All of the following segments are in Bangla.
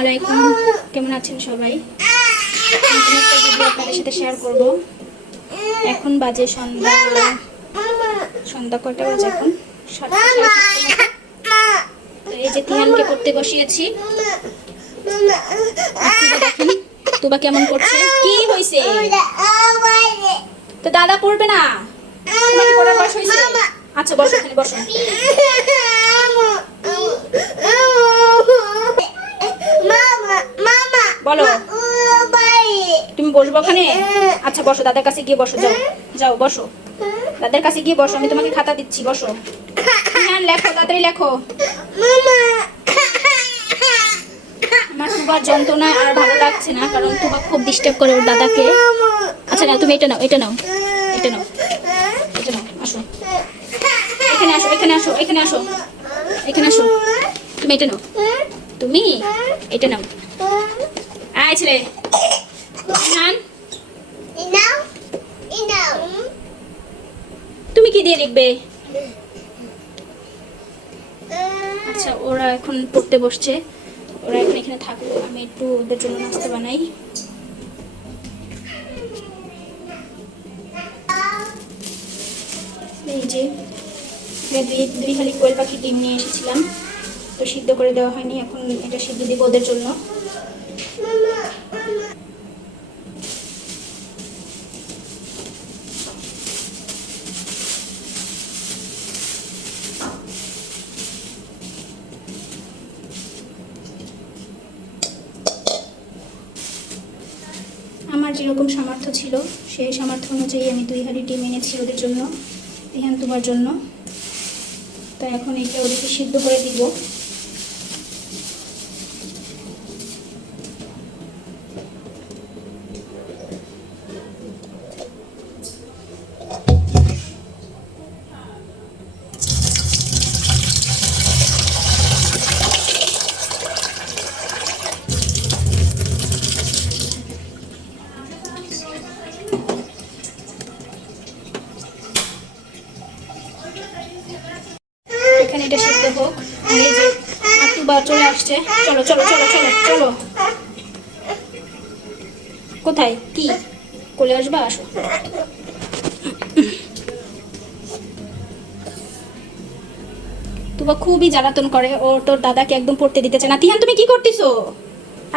আলাইকুম, কেমন আছেন সবাই? নতুন একটা ভিডিও আপনাদের সাথে শেয়ার করব। এখন বাজে সন্ধ্যা কয়টা বাজে এখন? 7:30 তো এই যে তিহানকে পড়তে বসিয়েছি। দেখেন তুবা কেমন করছে। কি হয়েছে? তো দাদা পড়বে না? তোমাকে পড়ার বয়স হয়েছে? আচ্ছা বসো, এখানে বসো। বলো, তুমি বসবো ওখানে? আচ্ছা বসো, দাদার কাছে গিয়ে বসো। যাও যাও বসো, দাদার কাছে গিয়ে বসো। আমি তোমাকে খাতা দিচ্ছি, বসো। হ্যাঁ লেখো, তাড়াতাড়ি লেখো। আমার তুবার যন্ত্রণা আর ভালো লাগছে না, কারণ তুবা খুব ডিস্টার্ব করে ওর দাদাকে। আচ্ছা না, তুমি এটা নাও, এটা নাও, এটা নাও, এটা নাও। আসো এখানে, আসো এখানে, আসো এখানে, আসো এখানে, আসো। তুমি এটা নাও, তুমি এটা নাও। আয় ছেলে, তুমি কি দিয়ে লিখবে? আচ্ছা ওরা এখন পড়তে বসছে, ওরা এখন এখানে থাকলো। আমি একটু ওদের জন্য নাস্তা বানাই। এই যে দুই হালি কোয়েল পাখি ডিম নিয়ে এসেছিলাম, তো সিদ্ধ করে দেওয়া হয়নি, এখন এটা সিদ্ধ দিব ওদের জন্য। আমার যেরকম সামর্থ্য ছিল সেই সামর্থ্য অনুযায়ী আমি 2 হাঁড়ি ডিম এনেছি ওদের জন্য, তিহান তুবার জন্য। তো এখন এটা ওদেরকে সিদ্ধ করে দিব। এখানে এটা সিদ্ধ হোক। এই যে তুবা চলে আসছে। চলো চলো চলো চলো চলো। কোথায়? কি কোলে আসবা? আসো। তুবা খুবই জ্বালাতন করে, ও তোর দাদাকে একদম পড়তে দিতে চায় না। তিহান তুমি কি করতেছো?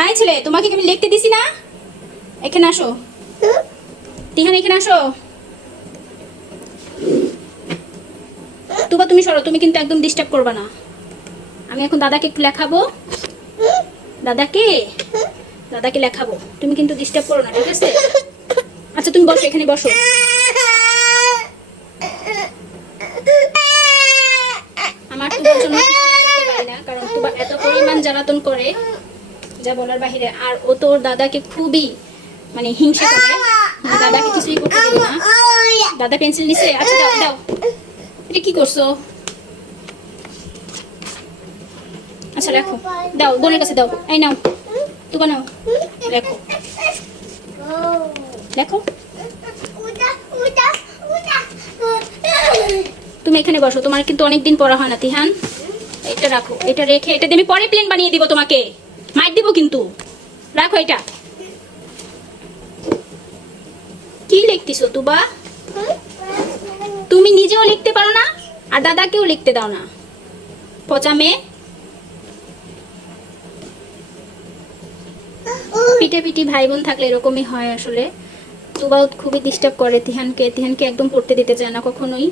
আয় ছেলে, তোমাকে আমি লিখতে দিছি না? এখানে আসো তিহান, এখানে আসো। তুবা তুমি সরো, তুমি কিন্তু একদম ডিস্টার্ব করবা না। আমি এখন দাদাকে একটু লেখাবো, দাদাকে লেখাবো। তুমি কিন্তু ডিস্টার্ব করো না, ঠিক আছে? আচ্ছা তুমি বসো, এখানে বসো। আমার তুবার জন্য করতে পারি না, কারণ তুবা এত পরিমাণ জ্বালাতন করে যা বলার বাহিরে। আর ও তোর দাদাকে খুবই মানে হিংসা করে, দাদাকে কিছুই করতে দিবে না। দাদা পেন্সিল নিছে। আচ্ছা দাও দাও। এটা কি করছো? আচ্ছা লেখো, দাও বোনের কাছে দাও। এই নাও তুবা, নাও লেখো লেখো। তুমি এখানে বসো, তোমার কিন্তু অনেকদিন পড়া হয় না তিহান। এটা রাখো, এটা রেখে এটা দিয়ে আমি পরে প্লেন বানিয়ে দিব, তোমাকে মাইর দিব কিন্তু। রাখো এটা। কি লিখতেছো তুবা? তুমি নিজেও লিখতে পারো না আর দাদাকেও লিখতে দাও না, পচা মেয়ে। পিটাপিটি ভাই বোন থাকলে এরকমই হয় আসলে। তুবাও খুবই ডিস্টার্ব করে তিহানকে একদম পড়তে দিতে চায় না কখনোই।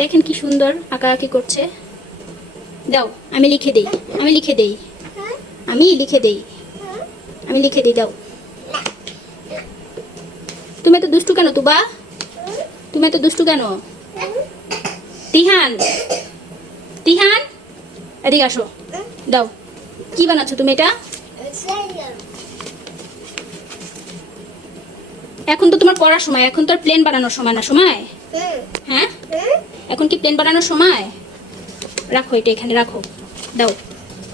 দেখেন কি সুন্দর আঁকাআঁকি করছে। দাও আমি লিখে দেই, আমি লিখে দেই, আমি লিখে দেই, আমি লিখে দিই। দাও। তুমি এত দুষ্টু কেন তুবা? তুমি এত দুষ্টু কেন? তিহান, তিহান এদিকে আসো। দাও। কি বানাচ্ছো তুমি এটা? এখন তো তোমার পড়ার সময়, এখন তো আর প্লেন বানানোর সময় না। সময়? হ্যাঁ এখন কি প্লেন বানানোর সময়? রাখো এটা এখানে রাখো। দাও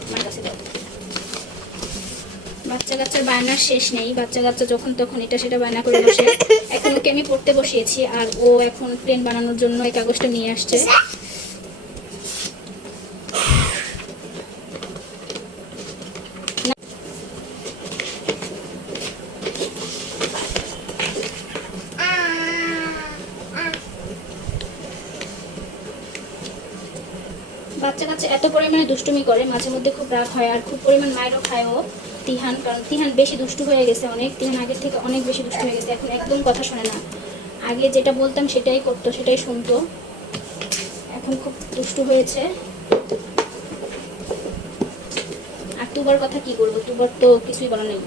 আমার কাছে দাও। বাচ্চা কাচ্চার বায়নার শেষ নেই, বাচ্চা কাচ্চা যখন তখন এটা সেটা বায়না করে বসে। এখন ওকে আমি পড়তে বসিয়েছি আর ও এখন প্লেন বানানোর জন্য এই কাগজটা নিয়ে আসছে। বাচ্চা কাচ্চা এত পরিমাণে দুষ্টুমি করে, মাঝে মধ্যে খুব রাগ হয় আর খুব পরিমাণ মায়েরও খায় ও তিহান, কারণ তিহান বেশি দুষ্টু হয়ে গেছে অনেক। তিহান আগের থেকে অনেক বেশি দুষ্টু হয়ে গেছে, এখন একদম কথা শোনে না। আগে যেটা বলতাম সেটাই করতো, সেটাই শুনতো, এখন খুব দুষ্টু হয়েছে। আর তুবার কথা কি বলবো, তুবার তো কিছুই বলা নেই,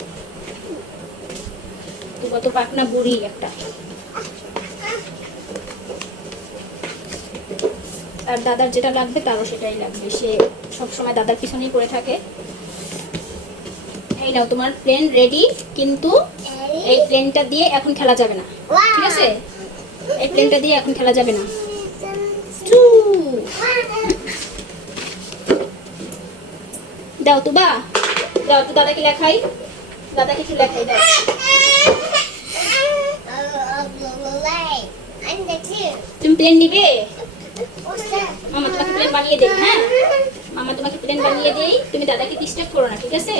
তুবা তো পাকনা বুড়ি একটা। আর দাদার যেটা লাগবে তারও সেটাই লাগবে, সে সবসময় দাদার পিছনেই পড়ে থাকে। এই নাও তোমার প্লেন রেডি, কিন্তু এই প্লেনটা দিয়ে এখন খেলা যাবে না, ঠিক আছে? এই প্লেনটা দিয়ে এখন খেলা যাবে না। দাও তুবা, দাও তো দাদাকে লেখাই, দাদাকে একটু লেখাই দাও। তুমি প্লেন নিবে? মামা তোমাকে প্লেন বানিয়ে দেই, হ্যাঁ মামা তোমাকে প্লেন বানিয়ে দেই, তুমি দাদাকে ডিস্টার্ব করো না, ঠিক আছে?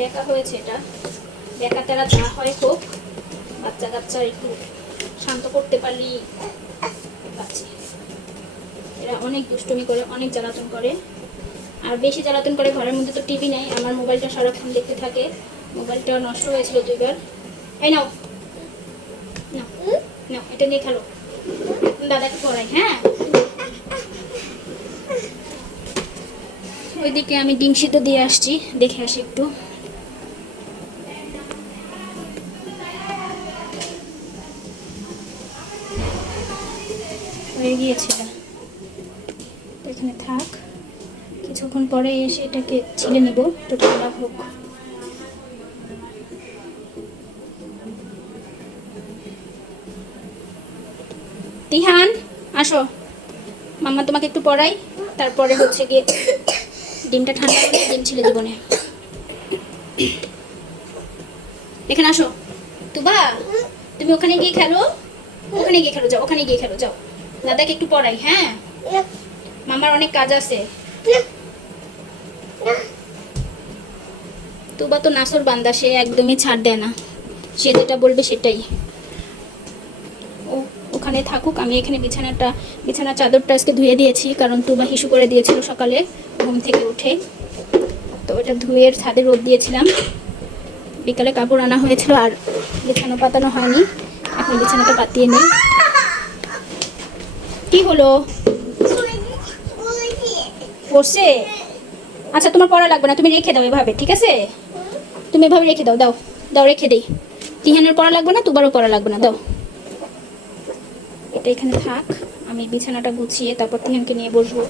দেখা হয়েছে, এটা দেখা তারা যা হয় হোক, বাচ্চা কাচ্চা একটু শান্ত করতে পারলি পাচ্ছি। এরা অনেক দুষ্টুমি করে, অনেক জ্বালাতন করে, আর বেশি জ্বালাতন করে। ঘরের মধ্যে তো টিভি নেই, আমার মোবাইলটা সারাক্ষণ দেখতে থাকে, মোবাইলটা নষ্ট হয়েছিল 2বার। এই নাও নাও নাও, এটা নিয়ে খেলো, দাদাকে পড়াই। হ্যাঁ, ওইদিকে আমি ডিম সিদ্ধ দিয়ে আসছি, দেখে আসি একটু। হয়ে গিয়েছে, এখানে থাক, কিছুক্ষণ পরে এসে এটাকে ছিলে নেব, একটু ঠান্ডা হোক। তিহান আসো, মাম্মা তোমাকে একটু পড়াই, তারপরে হচ্ছে গিয়ে ডিমটা ঠান্ডা হলে ডিম ছিলে দিব না। এখানে আসো তুবা, তুমি ওখানে গিয়ে খেলো, ওখানে গিয়ে খেলো, যাও ওখানে গিয়ে খেলো, যাও দাদাকে একটু পড়াই। হ্যাঁ, মামার অনেক কাজ আছে। তুবা তো নাসর বান্দা, সে একদমই ছাড় দেয় না, সে যেটা বলবে সেটাই। ও ওখানে থাকুক, আমি এখানে বিছানার চাদরটা আজকে ধুয়ে দিয়েছি, কারণ তুবা হিসু করে দিয়েছিল সকালে ঘুম থেকে উঠে, তো ওটা ধুয়ে ছাদে রোদ দিয়েছিলাম। বিকালে কাপড় আনা হয়েছিল আর বিছানা পাতানো হয়নি, এখন বিছানাটা পাতিয়ে নেই। কি হলো, পড়ছে? আচ্ছা তোমার পড়া লাগবে না, তুমি রেখে দাও এভাবে, ঠিক আছে? তুমি এভাবে রেখে দাও, দাও দাও রেখে দেই। তিহানের পড়া লাগবে না, তুবারও পড়া লাগবে না, দাও। এটা এখানে থাক, আমি বিছানাটা গুছিয়ে তারপর তিহানকে নিয়ে বসবো।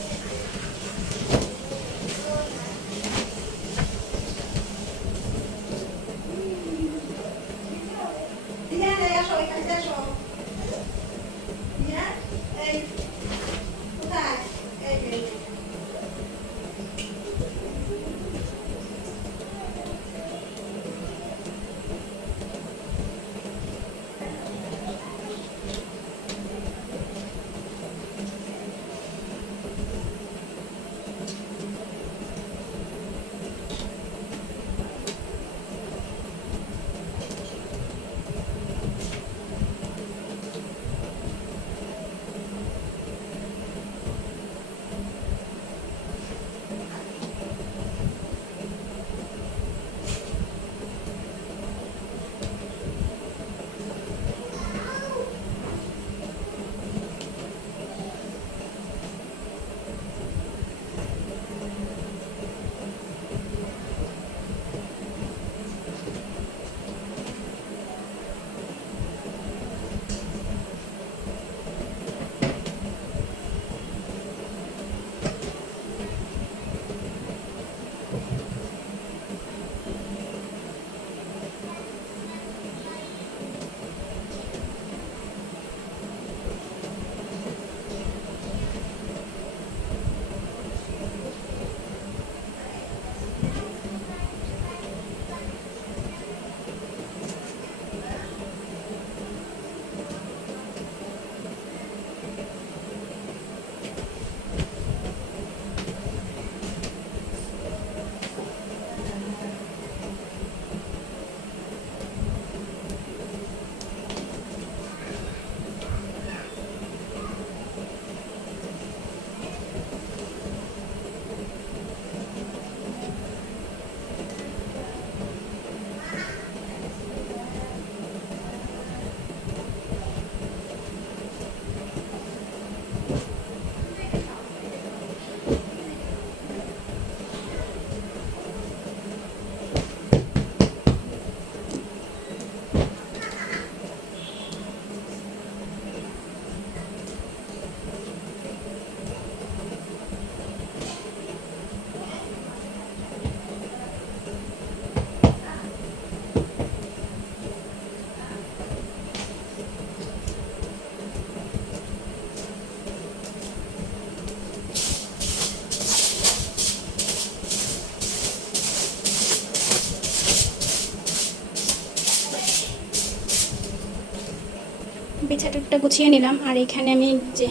বিছানাটা গুছিয়ে নিলাম। আর এখানে আমি যে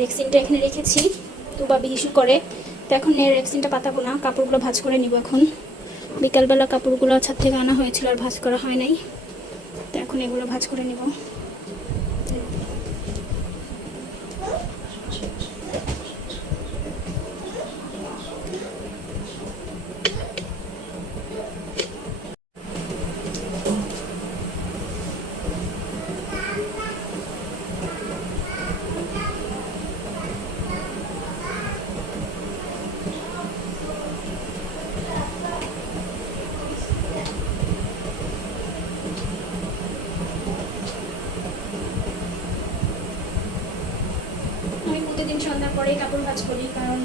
রেক্সিনটা এখানে রেখেছি, তো বাবি ইস্যু করে, তো এখন রেক্সিনটা পাতাবো না, কাপড়গুলো ভাঁজ করে নিব। এখন বিকালবেলা কাপড়গুলো ছাদ থেকে আনা হয়েছিল, আর ভাঁজ করা হয় নাই, তো এখন এগুলো ভাঁজ করে নিব। আমি প্রতিদিন সন্ধ্যার পরেই কাপড় ভাঁজ করি, কারণ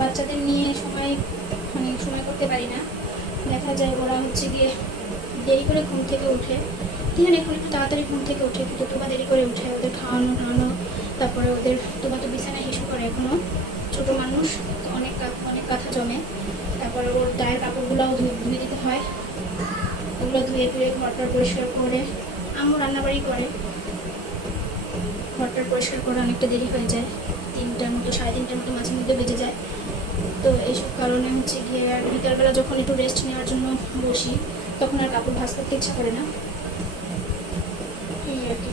বাচ্চাদের নিয়ে সময় করতে পারি না। দেখা যায় ওরা হচ্ছে গিয়ে দেরি করে ঘুম থেকে উঠে, ঠিক এখন একটু তাড়াতাড়ি ঘুম থেকে উঠে, কিন্তু তোবা দেরি করে উঠে, ওদের খাওয়ানো, তারপরে ওদের তোবা তো বিছানায় হিসু করে, এখনও ছোটো মানুষ, অনেক কাঁথা জমে, তারপরে ওর গায়ের কাপড়গুলোও ধুয়ে দিতে হয়, ওগুলো ধুয়ে ঘরটার পরিষ্কার করে, আম্মু রান্নাবাড়ি করে, ঘরটার পরিষ্কার করে অনেকটা দেরি হয়ে যায়, 3টার মতো 3:30টার মতো মাঝে মধ্যে বেজে যায়। তো এইসব কারণে হচ্ছে গিয়ে আর বিকালবেলা যখন একটু রেস্ট নেওয়ার জন্য বসি, তখন আর কাপড় ভাঁজ করতে ইচ্ছা করে না, এই আর কি।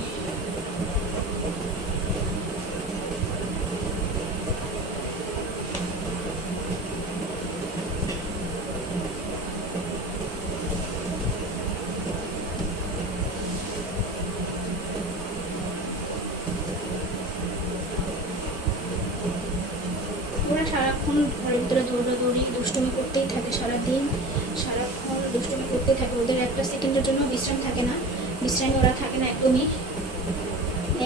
ওরা সারাক্ষণ ঘরের ভিতরে দৌড়াদৌড়ি দুষ্টুমি করতেই থাকে, সারাক্ষণ দুষ্টুমি করতেই থাকে, ওদের একটা সেকেন্ডের জন্য বিশ্রাম থাকে না, বিশ্রামে ওরা থাকে না একদমই,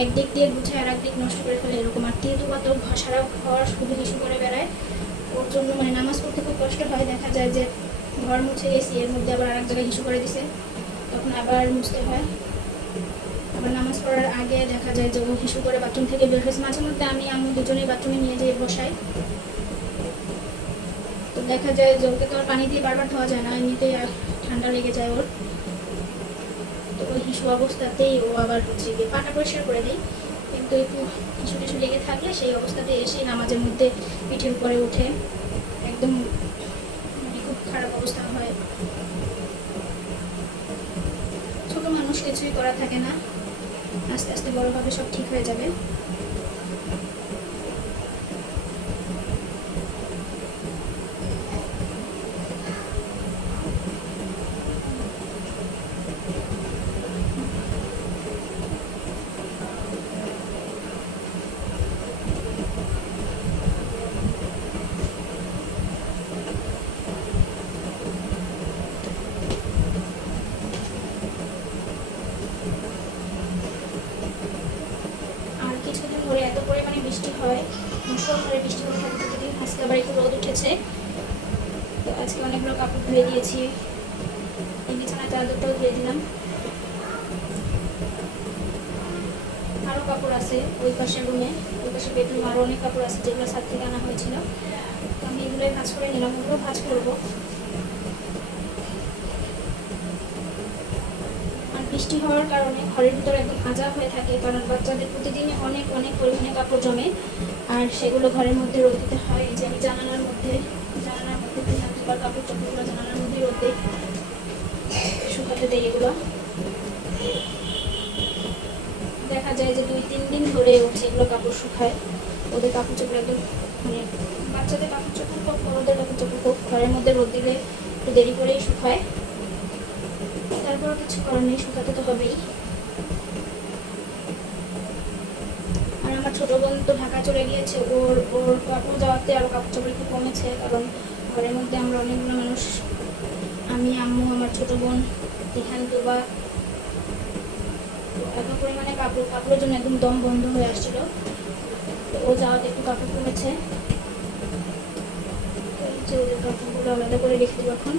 একদিক দিয়ে গুছায় আর একদিক নষ্ট করে ফেলে এরকম। আর দিয়ে দুবার তো সারা ঘর শুধু হিসু করে বেড়ায়, ওর জন্য নামাজ পড়তে খুব কষ্ট হয়। দেখা যায় যে ঘর মুছে গেছি, এর মধ্যে আবার আরেক জায়গায় হিসু করে দিছে, তখন আবার মুছতে হয়। আবার নামাজ পড়ার আগে দেখা যায় যে ও হিসু করে বাথরুম থেকে বের হয়েছে, মাঝে মধ্যে আমি দুজনেই বাথরুমে নিয়ে যেয়ে বসাই, তো দেখা যায় যে ওকে তো আর পানি দিয়ে বারবার ধোয়া যায় না, এমনিতেই ঠান্ডা লেগে যায় ওর, তো ওই হিসু অবস্থাতেই ও আবার হচ্ছে গিয়ে পাটা পরিষ্কার করে দিই, কিন্তু একটু হিসু লেগে থাকলে সেই অবস্থাতে এসে নামাজের মধ্যে পিঠের উপরে উঠে, একদম খুব খারাপ অবস্থা হয়। ছোট মানুষ, কিছুই করা থাকে না, আস্তে আস্তে বড়ভাবে সব ঠিক হয়ে যাবে। কিছুদিন ধরে এত পরিমাণে বৃষ্টি হয়, মুষলধারে বৃষ্টি হতে থাকে প্রতিদিন। আজকে আবার একটু রোদ উঠেছে, তো আজকে অনেকগুলো কাপড় ধুয়ে দিয়েছি, এই বিছানার চাদরটাও ধুয়ে দিলাম, আরও কাপড় আছে ওই পাশের রুমে, ওই পাশে বেডরুম আরও অনেক কাপড় আছে যেগুলো ছাদ থেকে আনা হয়েছিল, তো আমি এগুলোই ভাঁজ করে নিলাম, ওগুলো ভাঁজ করবো। বৃষ্টি হওয়ার কারণে ঘরের ভিতরে একদম আজাব হয়ে থাকে, কারণ বাচ্চাদের প্রতিদিনই অনেক পরিমাণে কাপড় জমে, আর সেগুলো ঘরের মধ্যে রোদ দিতে হয়। এই যে আমি জানালার মধ্যে দিলাম দুবার কাপড় চোপড়গুলো, জানালার মধ্যে রোদ দিই, শুকাতে দেয় এগুলো। দেখা যায় যে 2-3 দিন ধরে হচ্ছে এগুলো কাপড় শুকায়, ওদের কাপড় চোপড় একদম বাচ্চাদের কাপড় চোপড় হোক, বড়দের কাপড় চোপড় হোক, ঘরের মধ্যে রোদ দিলে একটু দেরি করেই শুকায়, তারপর কিছু করার নেই, শুকাতে তো হবেই। আর আমার ছোটো বোন তো ঢাকা চলে গিয়েছে, ওর কাপড় যাওয়াতে আরও কাপড় চোপড় একটু কমেছে, কারণ ঘরের মধ্যে আমরা অনেকগুলো মানুষ, আমি, আম্মু, আমার ছোটো বোন, তিহান, তোবা, এত পরিমাণে কাপড়ের জন্য একদম দম বন্ধ হয়ে আসছিল, তো ও যাওয়াতে একটু কাপড় কমেছে, ওদের কাপড়গুলো আলাদা করে রেখে দেবো এখন।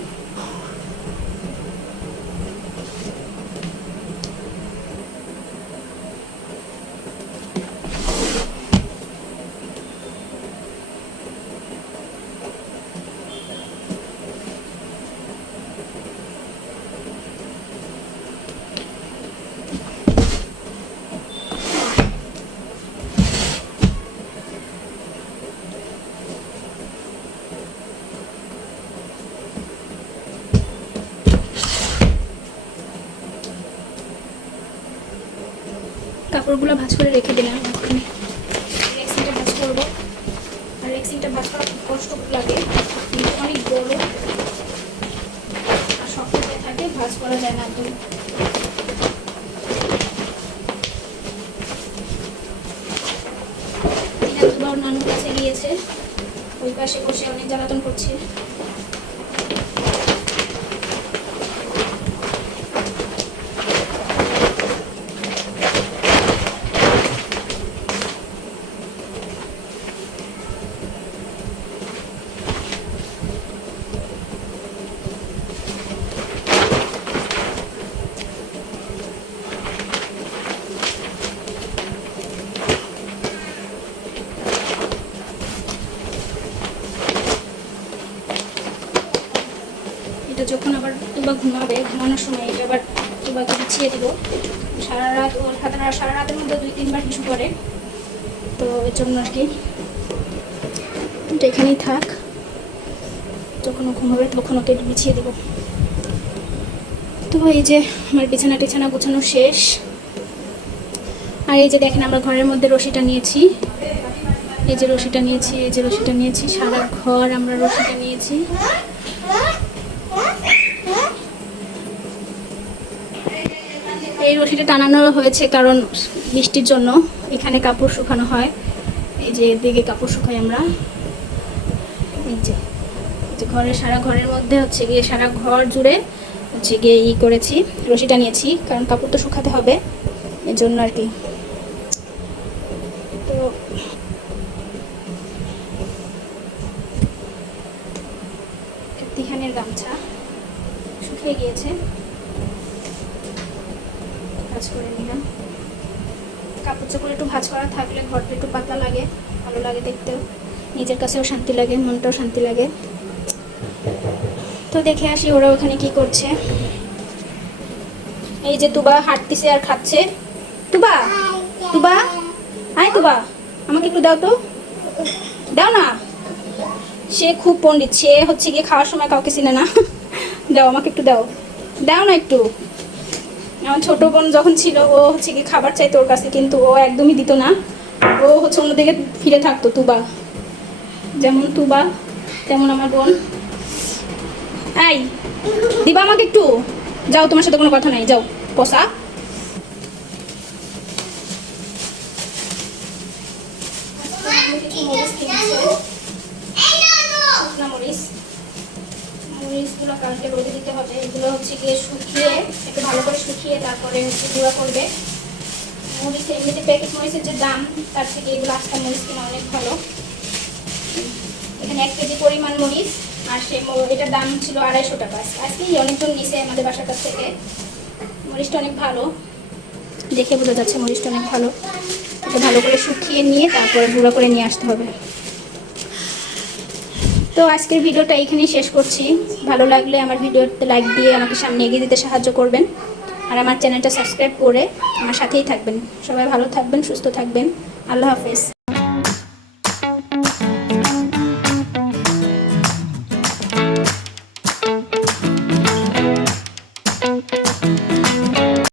কাপড়গুলো ভাঁজ করে রেখে দিলাম। এখন রেক্সিনটা ভাঁজ করবো। আর রেক্সিনটা ভাঁজ করা খুব কষ্ট লাগে, কিন্তু অনেক বড় আর শক্ত হয়ে থাকে, ভাঁজ করা যায় না একদম। দুবার নানুর কাছে গিয়েছে, ওই পাশে বসে অনেক জ্বালাতন করছে। এটা যখন আবার তুবা ঘুমাবে, ঘুমানোর সময় এটা আবার তুবাকে বিছিয়ে দিব। সারা রাত ওর সারা রাতের মধ্যে 2-3 বার কিছু করে, তো এর জন্য আর কি এটা এখানেই থাক। যখন ও ঘুমাবে তখন ওকে বিছিয়ে দেব। তো এই যে আমার বিছানা টিছানা গোছানো শেষ। আর এই যে দেখেন আমরা ঘরের মধ্যে রশিটা নিয়েছি, এই যে রশিটা নিয়েছি, এই যে রশিটা নিয়েছি, সারা ঘর আমরা রশিটা নিয়েছি। এই রশিটা টানানো হয়েছে কারণ বৃষ্টির জন্য এখানে কাপড় শুকানো হয়। এই যে এদিকে কাপড় শুকাই আমরা। এই যে ঘরের মধ্যে হচ্ছে গিয়ে সারা ঘর জুড়ে হচ্ছে গিয়ে করেছি, রশিটা নিয়েছি কারণ কাপড় তো শুকাতে হবে, এর জন্য আর কি। তো তিহানের গামছা শুকিয়ে গিয়েছে, ভাঁজ করে নিলাম। কাপড় চোপড় একটু ভাঁজ করা থাকলে ঘরটা একটু পাতলা লাগে, ভালো লাগে দেখতেও, নিজের কাছেও শান্তি লাগে, মনটাও শান্তি লাগে। তো দেখে আসি ওরা ওখানে কি করছে। এই যে তুবা হাঁটতেছে আর খাচ্ছে। তুবা তুবা আয়, তুবা আমাকে একটু দাও তো, দাও না। সে খুব পণ্ডিত, সে হচ্ছে গিয়ে খাওয়ার সময় কাউকে চিনে না। দাও আমাকে একটু, দাও দাও না একটু। আমার ছোট বোন যখন ছিল ও হচ্ছে গিয়ে খাবার চাইতো ওর কাছে, কিন্তু ও একদমই দিত না, ও হচ্ছে অন্যদিকে ফিরে থাকতো। তুবা যেমন তুবা তেমন আমার বোন। এই দিবা আমাকে একটু, যাও, তোমার সাথে কোনো কথা নাই, যাও পসা। মরিচগুলো কালকে রোদে দিতে হবে। এগুলো হচ্ছে গিয়ে শুকিয়ে একটু ভালো করে শুকিয়ে তারপরে হচ্ছে গুঁড়া করবে। মরিচ এমনিতে প্যাকেট মরিচের যে দাম তার থেকে এগুলো আস্তা মরিচ কিনা অনেক ভালো। এখানে 1 কেজি পরিমাণ মরিচ, আর এটার দাম ছিল 250 টাকা। আজকেই অনেকজন নিছে আমাদের বাসার কাছ থেকে। মরিচটা অনেক ভালো, দেখে বোঝা যাচ্ছে মরিচটা অনেক ভালো। এটা ভালো করে শুকিয়ে নিয়ে তারপরে গুঁড়া করে নিয়ে আসতে হবে। তো আজকের ভিডিওটা এখানেই শেষ করছি। ভালো লাগলে আমার ভিডিওতে লাইক দিয়ে আমাকে সামনে এগিয়ে দিতে সাহায্য করবেন, আর আমার চ্যানেলটা সাবস্ক্রাইব করে আমার সাথেই থাকবেন। সবাই ভালো থাকবেন, সুস্থ থাকবেন। আল্লাহ হাফেজ।